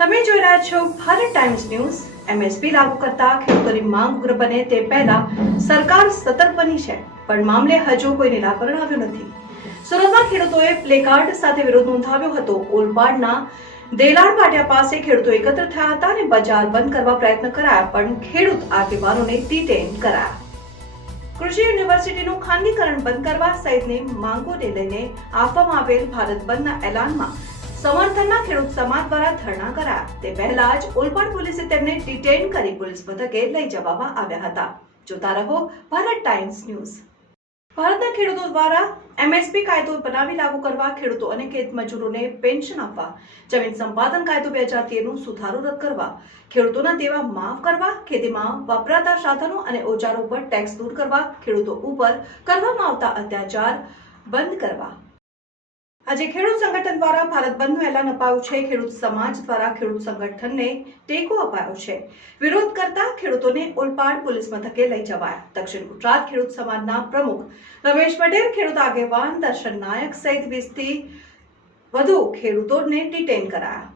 તમે જોઈ રહ્યા છો ભારત ટાઈમ્સ ન્યૂઝ. એમએસપી લાગુ કરતા ખેડૂતોની માંગ ઉગ્ર બને તે પહેલા સરકાર સતર્ક બની છે, પણ મામલે હજુ કોઈ નિરાકરણ આવ્યું નથી. સુરતમાં ખેડૂતોએ પ્લેકાર્ડ સાથે વિરોધ નોંધાવ્યો હતો. ઓલપાડના દેલાડ પાટિયા પાસે ખેડૂતો એકત્ર થયા હતા અને બજાર બંધ કરવા પ્રયત્ન કરાયા, પણ ખેડૂત આગેવાનોને તીતેન કરાયા. કૃષિ યુનિવર્સિટીનું ખાનગીકરણ બંધ કરવા સહિતની માંગોને લઈને આપવામાં આવેલ ભારત બંધના એલાનમાં સમર્થનના ખેડૂત સમાજ દ્વારા ધરણા કરાયા. તે પહેલા જ ઓલપાડ પોલીસે તેમને ડિટેન કરી પોલીસ મથકે લઈ જવામાં આવ્યા હતા. જોતા રહો ભારત ટાઈમ્સ ન્યૂઝ. ભારતના ખેડૂતો દ્વારા એમએસપી કાયદો બનાવી લાગુ કરવા ખેડૂતો અને ખેત મજૂરોને પેન્શન આપવા, જમીન સંપાદન કાયદો બે હજાર તેરનું સુધારો રદ કરવા, ખેડૂતોના દેવા માફ કરવા, ખેતીમાં વપરાતા સાધનો અને ઓજારો પર ટેક્સ દૂર કરવા, ખેડૂતો ઉપર કરવામાં આવતા અત્યાચાર બંધ કરવા. આજે ખેડૂત સંગઠન દ્વારા ભારત બંધનું એલાન અપાયું છે. ખેડૂત સમાજ દ્વારા ખેડૂત સંગઠનને ટેકો અપાયો છે. વિરોધ કરતા ખેડૂતોને ઓલપાડ પોલીસ મથકે લઈ જવાયા. દક્ષિણ ગુજરાત ખેડૂત સમાજના પ્રમુખ રમેશ પટેલ, ખેડૂત આગેવાન દર્શન નાયક સહિત વીસથી વધુ ખેડૂતોને ડિટેન કરાયા.